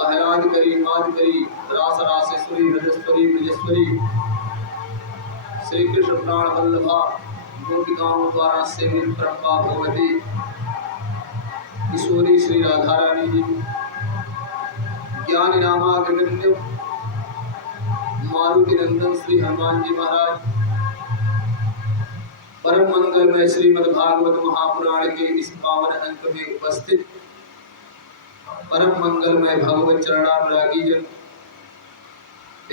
आह्लाद करी माद करी रास रासेश्वरी रजस्वरी ब्रजेश्वरी श्री कृष्ण प्राण वल्लभा गोपिकाओं द्वारा सेवित परंपा भगवती किशोरी श्री राधा रानी जी ज्ञान नामाग्रगण्य मारुति नंदन श्री हनुमान जी महाराज परम मंगलमय श्रीमद् भागवत महापुराण के इस पावन अंक में उपस्थित परम मंगलमय भगवत चरणानुरागी जन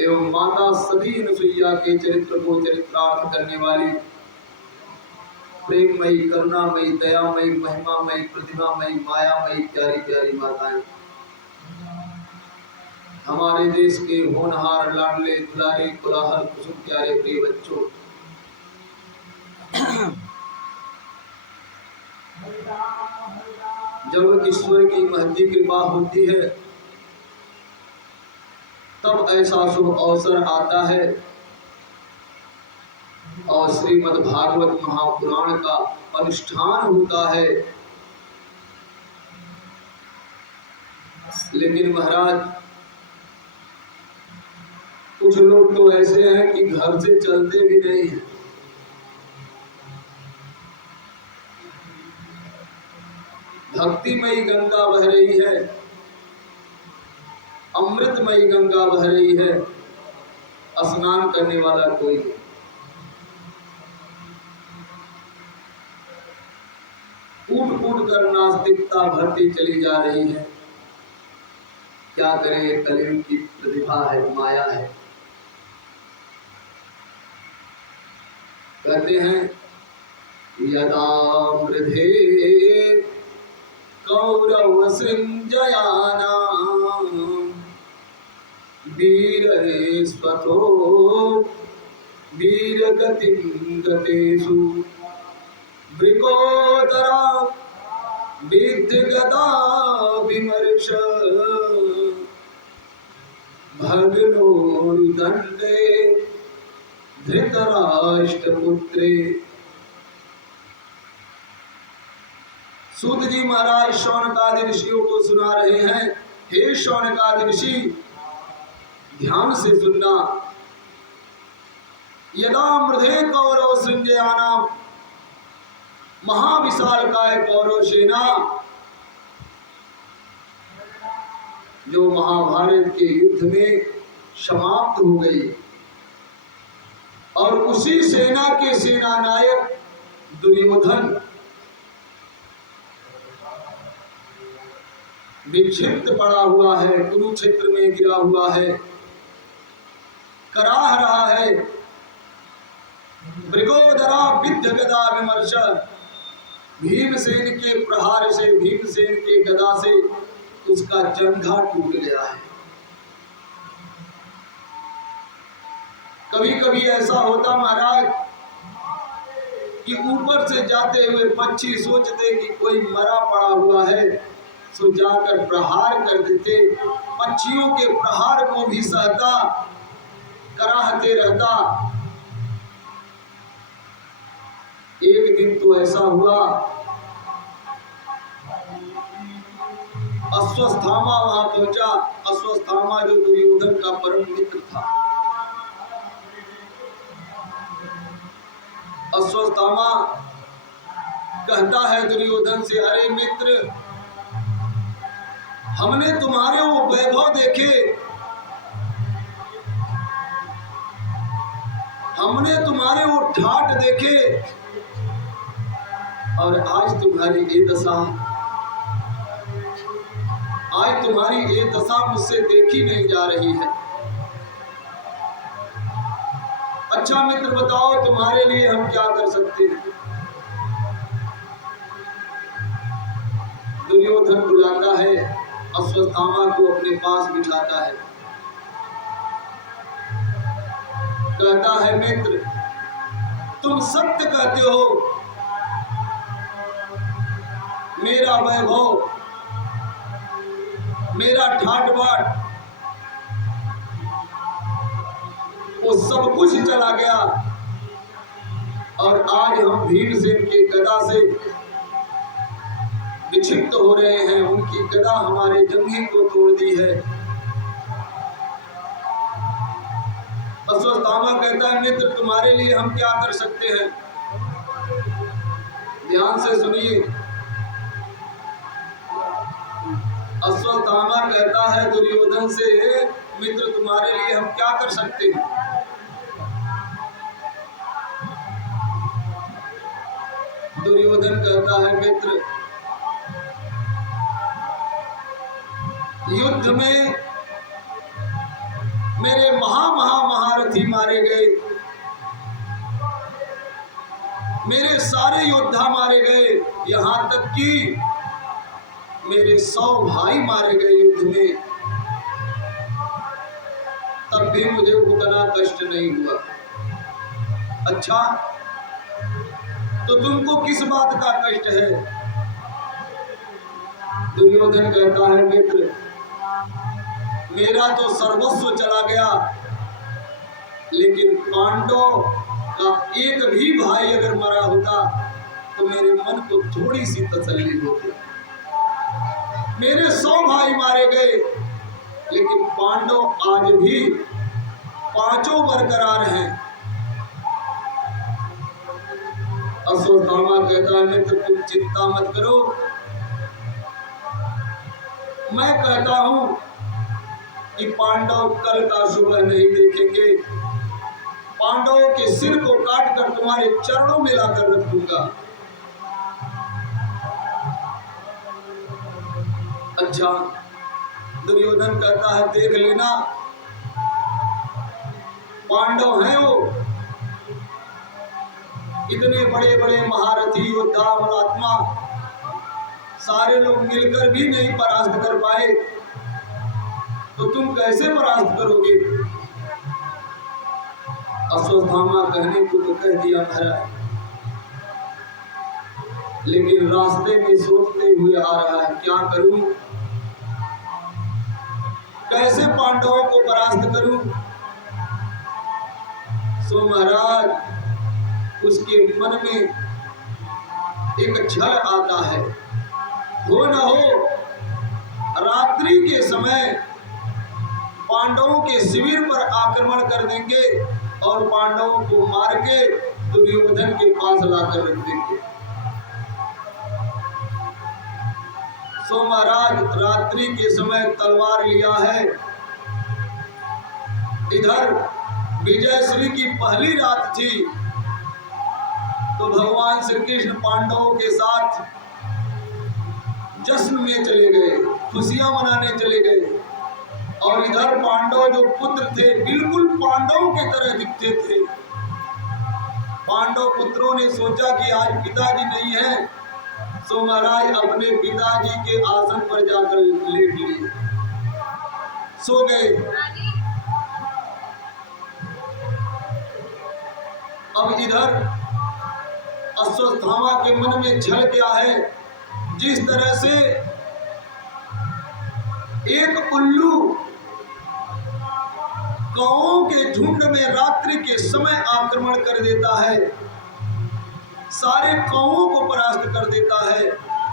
एवं माता सती अनुसुईया के चरित्र को चरितार्थ करने वाली प्रेममयी करुणामयी दयामयी महिमामयी प्रतिभामयी मायामयी प्यारी प्यारी माताएं, हमारे देश के होनहार लाडले दुलारे कुलाहल कुसुम प्यारे प्रिय बच्चों, जब ईश्वर की महती कृपा होती है तब ऐसा शुभ अवसर आता है और श्रीमद् भागवत महापुराण का अनुष्ठान होता है। लेकिन महाराज कुछ लोग तो ऐसे हैं कि घर से चलते भी नहीं हैं। भक्तिमयी गंगा बह रही है, अमृतमयी गंगा बह रही है, स्नान करने वाला कोई नहीं। कूट कूट कर नास्तिकता भरती चली जा रही है। क्या करें, कलयुग की प्रतिभा है, माया है। कहते हैं यदा मृधे कौरव सृंजयानां वीररे स्वतो वीरगतिं गतेषु वृकोदरा विद्यगदा विमर्श भग्नोरुदण्डे धृतराष्ट्रपुत्रे। सूत जी महाराज शौनकादि ऋषियों को सुना रहे हैं। हे शौनकादि ऋषि, ध्यान से सुनना। यदा मृधे कौरव सृंजयानां, महाविशालकाय कौरव सेना जो महाभारत के युद्ध में समाप्त हो गई और उसी सेना के सेना नायक दुर्योधन विक्षिप्त पड़ा हुआ है, कुरुक्षेत्र में गिरा हुआ है, कराह रहा है। मृगोदरा विद्य गदा विमर्श, भीमसेन के प्रहार से, भीमसेन के गदा से उसका जंघा टूट गया है। कभी कभी ऐसा होता महाराज कि ऊपर से जाते हुए पक्षी सोचते कि कोई मरा पड़ा हुआ है, सो जाकर प्रहार कर देते। पक्षियों के प्रहार को भी सहता, कराहते रहता। एक दिन तो ऐसा हुआ, अश्वत्थामा वहां पहुंचा। अश्वत्थामा जो दुर्योधन का परम मित्र था। अश्वत्थामा कहता है दुर्योधन से, अरे मित्र, हमने तुम्हारे वो वैभव देखे, हमने तुम्हारे वो ठाट देखे, और आज तुम्हारी ये दशा, आज तुम्हारी ये दशा मुझसे देखी नहीं जा रही है। अच्छा मित्र, बताओ तुम्हारे लिए हम क्या कर सकते हैं। दुर्योधन बुलाता है, अश्वत्थामा को अपने पास बिठाता है, कहता है मित्र, तुम सत्य कहते हो, मेरा वैभव, मेरा ठाट बाट, वो सब कुछ चला गया और आज हम भीमसेन के गदा से विक्षिप्त हो रहे हैं, उनकी गदा हमारे जंघे को तोड़ दी है। अश्वत्थामा कहता है मित्र तुम्हारे लिए हम क्या कर सकते हैं? ध्यान से सुनिए। अश्वत्थामा कहता है दुर्योधन से मित्र तुम्हारे लिए हम क्या कर सकते हैं? दुर्योधन कहता है मित्र युद्ध में मेरे महारथी मारे गए, मेरे सारे योद्धा मारे गए, यहां तक कि मेरे 100 भाई मारे गए युद्ध में, तब भी मुझे उतना कष्ट नहीं हुआ। अच्छा, तो तुमको किस बात का कष्ट है? दुर्योधन कहता है मित्र मेरा तो सर्वस्व चला गया, लेकिन पांडव का एक भी भाई अगर मरा होता तो मेरे मन को थोड़ी सी तसल्ली होती। मेरे 100 भाई मारे गए, लेकिन पांडव आज भी पांचों बरकरार हैं। अश्वत्थामा कहता है मित्र तुम चिंता मत करो, मैं कहता हूं कि पांडव कल का सुबह नहीं देखेंगे, पांडवों के सिर को काटकर तुम्हारे चरणों में लाकर रख दूंगा। अच्छा, दुर्योधन कहता है देख लेना, पांडव हैं वो, इतने बड़े बड़े महारथी योद्धा महात्मा, सारे लोग मिलकर भी नहीं परास्त कर पाए, तो तुम कैसे परास्त करोगे? अश्वत्थामा कहने को तो कह दिया महाराज, लेकिन रास्ते में सोचते हुए आ रहा है क्या करूं, कैसे पांडवों को परास्त करूं? सो महाराज उसके मन में एक छल आता है, हो न हो रात्रि के समय पांडवों के शिविर पर आक्रमण कर देंगे और पांडवों को मार के दुर्योधन के पास लाकर रख देंगे। सो महाराज रात्रि के समय तलवार लिया है। इधर विजयश्री की पहली रात थी, तो भगवान श्री कृष्ण पांडवों के साथ जश्न में चले गए, खुशियां मनाने चले गए, और इधर पांडव जो पुत्र थे बिल्कुल पांडवों के तरह दिखते थे। पांडव पुत्रों ने सोचा कि आज पिताजी नहीं है, सो महाराज अपने पिताजी के आसन पर जाकर लेट लिए, सो गए। अब इधर अश्वत्थामा के मन में छल क्या है, जिस तरह से एक उल्लू कौओं के झुंड में रात्रि के समय आक्रमण कर देता है, सारे कौओं को परास्त कर देता है,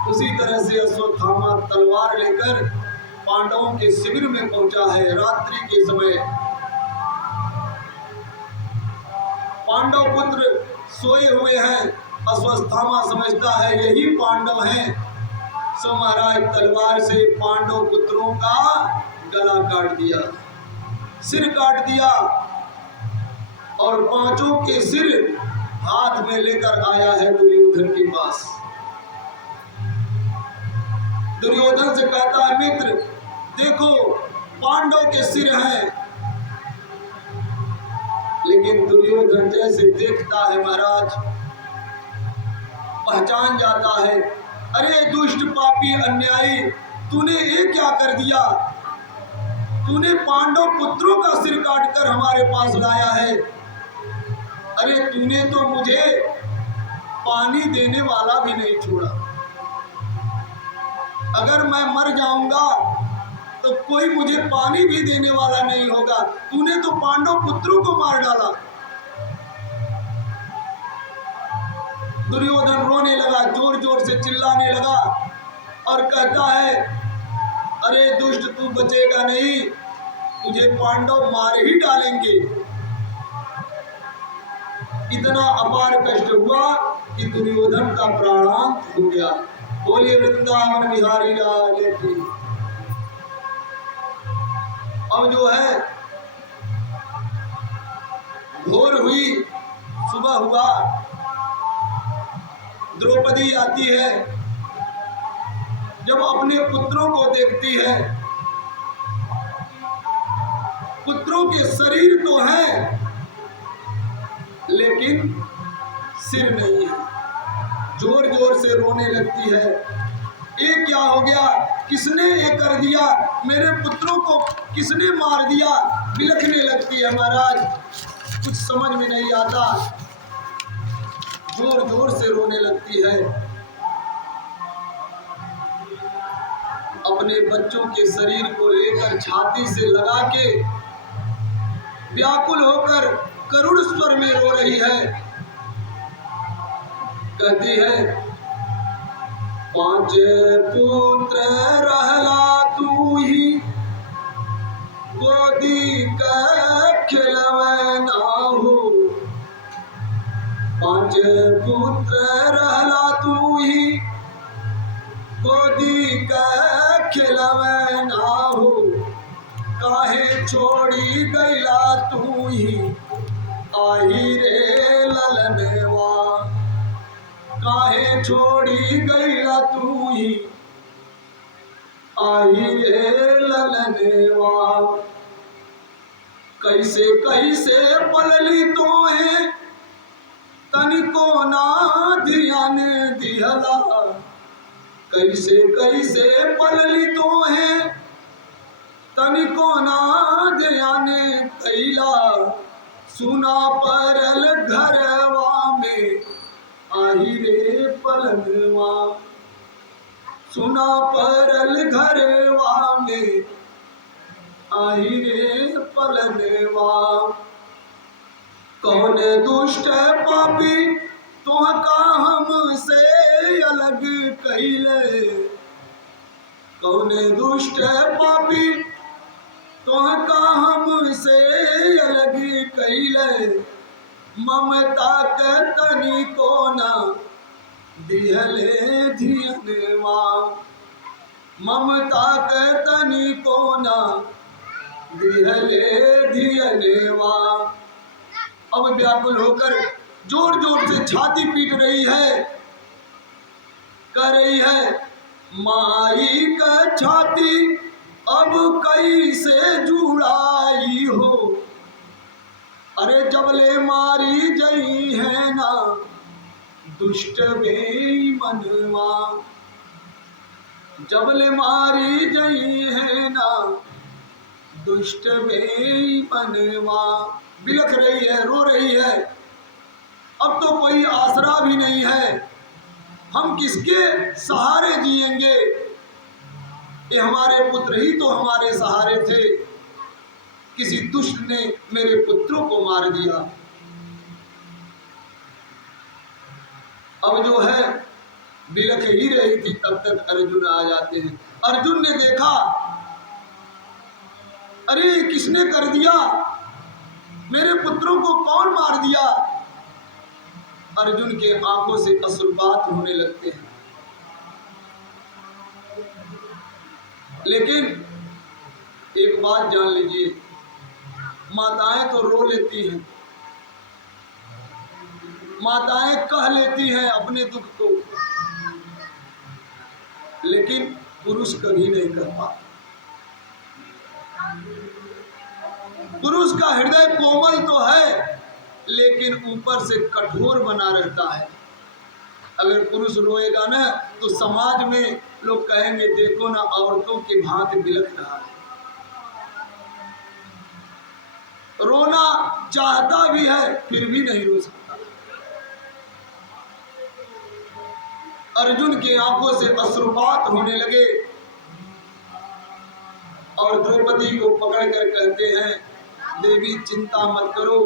उसी तरह से अश्वत्थामा तलवार लेकर पांडवों के शिविर में पहुंचा है रात्रि के समय। पांडव पुत्र सोए हुए हैं, अश्वत्थामा समझता है यही पांडव हैं, सो महाराज तलवार से पांडव पुत्रों का गला काट दिया, सिर काट दिया, और पांचों के सिर हाथ में लेकर आया है दुर्योधन के पास। दुर्योधन से कहता है मित्र देखो पांडव के सिर हैं, लेकिन दुर्योधन जैसे देखता है महाराज पहचान जाता है, अरे दुष्ट पापी अन्यायी, तूने ये क्या कर दिया? तूने पांडव पुत्रों का सिर काटकर हमारे पास लाया है। अरे तूने तो मुझे पानी देने वाला भी नहीं छोड़ा। अगर मैं मर जाऊंगा तो कोई मुझे पानी भी देने वाला नहीं होगा। तूने तो पांडव पुत्रों को मार डाला। दुर्योधन रोने लगा, जोर जोर से चिल्लाने लगा, और कहता है, अरे दुष्ट तू बचेगा नहीं, तुझे पांडव मार ही डालेंगे। इतना अपार कष्ट हुआ कि दुर्योधन का प्राणांत हो गया। बोलिए वृंदावन बिहारी लाल की। अब जो है भोर हुई, सुबह हुआ, द्रौपदी आती है। जब अपने पुत्रों को देखती है, पुत्रों के शरीर तो हैं लेकिन सिर नहीं है, जोर जोर से रोने लगती है। ये क्या हो गया, किसने ये कर दिया, मेरे पुत्रों को किसने मार दिया। बिलखने लगती है महाराज, कुछ समझ में नहीं आता, जोर जोर से रोने लगती है। अपने बच्चों के शरीर को लेकर छाती से लगा के व्याकुल होकर करुण स्वर में रो रही है। कहती है, 5 पुत्र रहला तू ही, गोदी का खिलवना हो। 5 पुत्र रहला तू ही, गोदी का खिलवना हो। काहे छोड़ी गैला तू ही, आही रे ललनवा। काहे छोड़ी गैला तू ही, आई रे ललनवा। कैसे कैसे पलली तो है, तनिको ना ध्यान दिहला। कैसे कैसे पलली तो है, तनिको ना ध्यान कैला। सुना परल घरवा में, आई रे पलनवा। सुना परल घरवा में, आई रे पलनवा। कौन दुष्ट पापी तुहका हमसे अलग कैले। कौन दुष्ट पापी तुहका हमसे अलग कैले। ममता के तनी को ना दिहले धियनवा। ममता के तनी को ना दिहले धियनवा। अब व्याकुल होकर जोर जोर से छाती पीट रही है, कह रही है, माई का छाती अब कैसे जुड़ाई हो। अरे जबले मारी जई है ना, दुष्ट बेईमनवा। जबले मारी जई है ना, दुष्ट बेईमनवा। बिलख रही है, रो रही है। अब तो कोई आसरा भी नहीं है, हम किसके सहारे जिएंगे। ये हमारे पुत्र ही तो हमारे सहारे थे, किसी दुष्ट ने मेरे पुत्रों को मार दिया। अब जो है बिलख ही रही थी, तब तक अर्जुन आ जाते हैं। अर्जुन ने देखा, अरे किसने कर दिया, मेरे पुत्रों को कौन मार दिया। अर्जुन के आंखों से अश्रुपात होने लगते हैं। लेकिन एक बात जान लीजिए, माताएं तो रो लेती हैं, माताएं कह लेती हैं अपने दुख को, लेकिन पुरुष कभी नहीं कह पाता। पुरुष का हृदय कोमल तो है, लेकिन ऊपर से कठोर बना रहता है। अगर पुरुष रोएगा ना, तो समाज में लोग कहेंगे, देखो ना औरतों के भांति बिलख रहा है। रोना चाहता भी है, फिर भी नहीं रो सकता। अर्जुन के आंखों से अश्रुपात होने लगे और द्रौपदी को पकड़कर कहते हैं, देवी चिंता मत करो,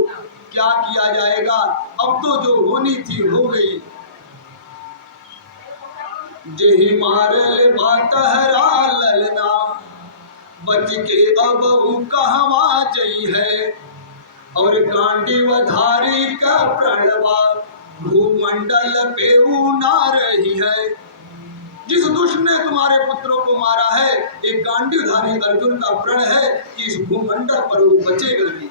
क्या किया जाएगा, अब तो जो होनी थी हो गई। जेहि मारल बात हरा ललना, बच के अब ऊ कहवा जई है। और गांडीव धारी का प्रणवा, भूमंडल पे ऊ ना रही है। जिस दुष्ट ने तुम्हारे पुत्रों को मारा है, एक गांडीवधारी अर्जुन का प्रण है कि इस भूमंडल पर वो बचेगा नहीं,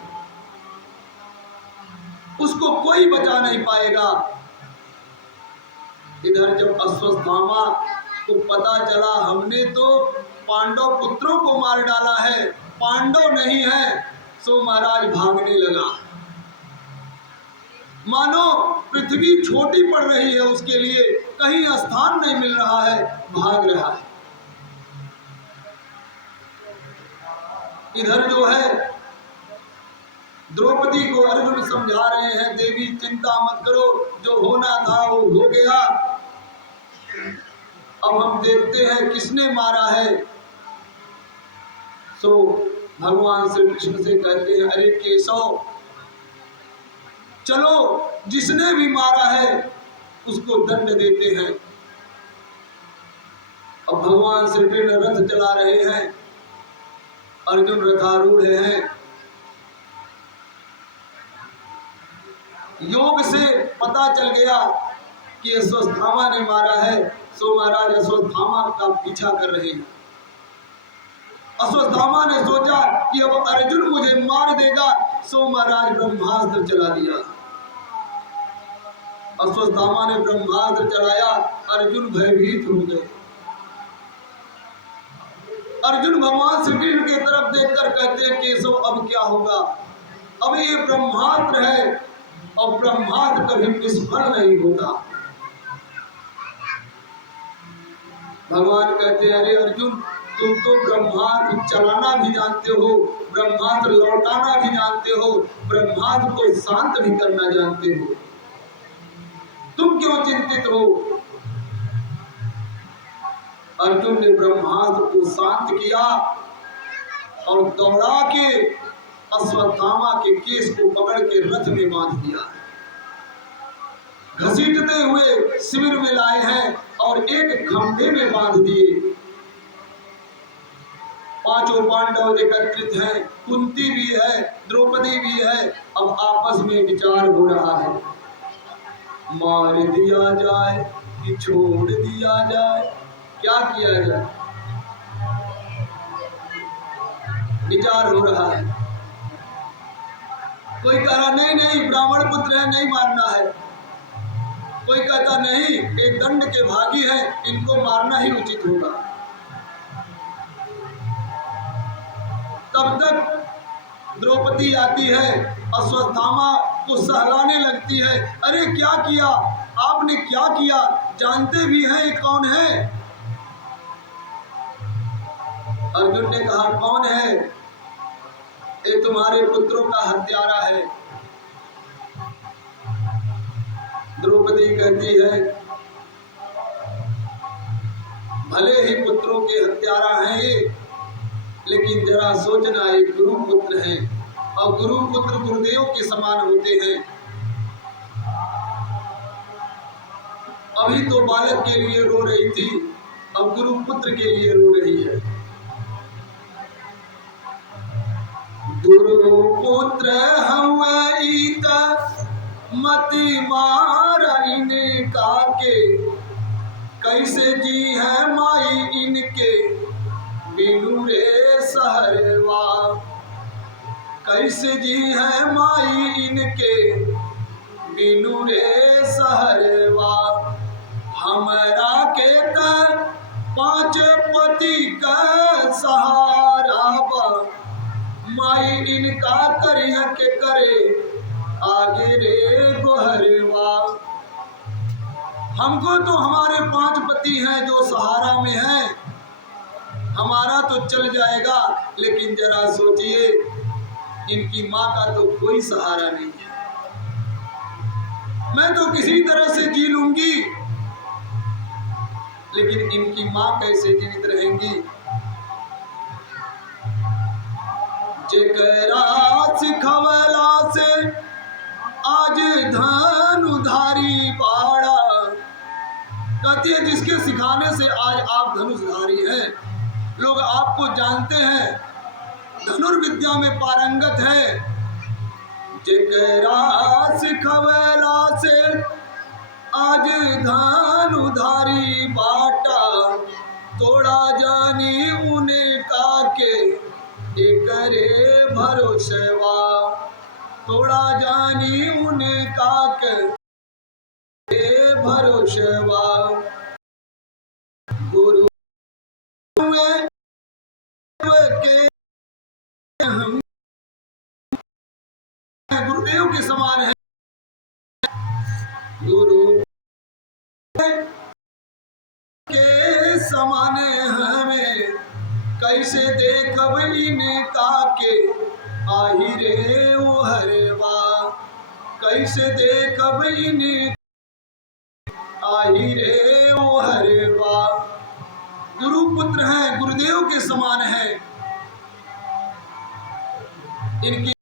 उसको कोई बचा नहीं पाएगा। इधर जब अश्वत्थामा को पता चला हमने तो पांडव पुत्रों को मार डाला है, पांडव नहीं है, सो महाराज भागने लगा। मानो पृथ्वी छोटी पड़ रही है उसके लिए, कहीं स्थान नहीं मिल रहा है, भाग रहा है। इधर जो है द्रौपदी को अर्जुन समझा रहे हैं, देवी चिंता मत करो, जो होना था वो हो गया। अब हम देखते हैं किसने मारा है। सो भगवान श्री कृष्ण से कहते हैं, अरे केशव, चलो जिसने भी मारा है उसको दंड देते हैं। अब भगवान श्री कृष्ण रथ चला रहे हैं, अर्जुन रथारूढ़ हैं। योग से पता चल गया कि अश्वत्थामा ने मारा है, सो महाराज अश्वत्थामा का पीछा कर रहे हैं। अश्वत्थामा ने सोचा कि अब अर्जुन मुझे मार देगा, सो महाराज ब्रह्मास्त्र चला दिया। अश्वत्थामा ने ब्रह्मास्त्र चलाया, अर्जुन भयभीत हो गए। अर्जुन भगवान श्री कृष्ण की तरफ देखकर कहते हैं, केशव अब क्या होगा, अब ये ब्रह्मास्त्र है और ब्रह्मास्त्र कभी निष्फल नहीं होता। भगवान कहते हैं, अरे अर्जुन, तुम तो ब्रह्मास्त्र चलाना भी जानते हो, ब्रह्मास्त्र लौटाना भी जानते हो, ब्रह्मास्त्र को शांत भी करना जानते हो, तुम क्यों चिंतित हो। अर्जुन ने ब्रह्मास्त्र को शांत किया और दौड़ा के अश्वत्थामा के केस को पकड़ के रथ में बांध दिया। घसीटते हुए शिविर में लाए हैं और एक खंभे में बांध दिए। पांचों पांडव एकत्रित हैं, कुंती भी है, द्रौपदी भी है। अब आपस में विचार हो रहा है, मार दिया जाए कि छोड़ दिया जाए, क्या किया जाए, विचार हो रहा है। कोई कह रहा नहीं नहीं ब्राह्मण पुत्र है, नहीं मारना है। कोई कहता नहीं, एक दंड के भागी है, इनको मारना ही उचित होगा। तब तक द्रौपदी आती है, अश्वत्थामा को सहलाने लगती है। अरे क्या किया आपने, क्या किया, जानते भी हैं ये कौन है। अर्जुन ने कहा, कौन है, ये तुम्हारे पुत्रों का हत्यारा है। द्रौपदी कहती है, भले ही पुत्रों के हत्यारा हैं ये, लेकिन जरा सोचना, ये गुरुपुत्र हैं और गुरुपुत्र गुरुदेव के समान होते हैं। अभी तो बालक के लिए रो रही थी, अब गुरुपुत्र के लिए रो रही है। गुरुपुत्र हवैत मति मार इनका के, कैसे जी है माई इनके बिनु रे सहरवा, कैसे जी है माई इनके बिनु रे सहरवा। हमरा के तर पांच पति का सहारा बा, माई इनका करिया के करे आगे रे गोहरवा। हमको तो हमारे 5 पति हैं जो सहारा में हैं, हमारा तो चल जाएगा, लेकिन जरा सोचिए इनकी माँ का तो कोई सहारा नहीं है। मैं तो किसी तरह से जी लूंगी, लेकिन इनकी माँ कैसे जीवित रहेंगी। जेकरा सिखवला से आज धनुधारी बाड़ा, कहती है जिसके सिखाने से आज आप धनुषधारी हैं, लोग आपको जानते हैं, धनुर्विद्या में पारंगत है। जेकरा सिखवला से आज धनुधारी बाटा, तोड़ा जानी उन्हें काके एकरे भरोसेवा, तोड़ा जानी उन्हें काके भरोसेवा। गुरु के हम गुरुदेव के समान है, गुरु के समान हमें कैसे देखब इनका के आही रे ओ हरवा, कैसे देखब इन्हें आही रे ओ हरवा। गुरु पुत्र हैं, गुरुदेव के समान है, इनकी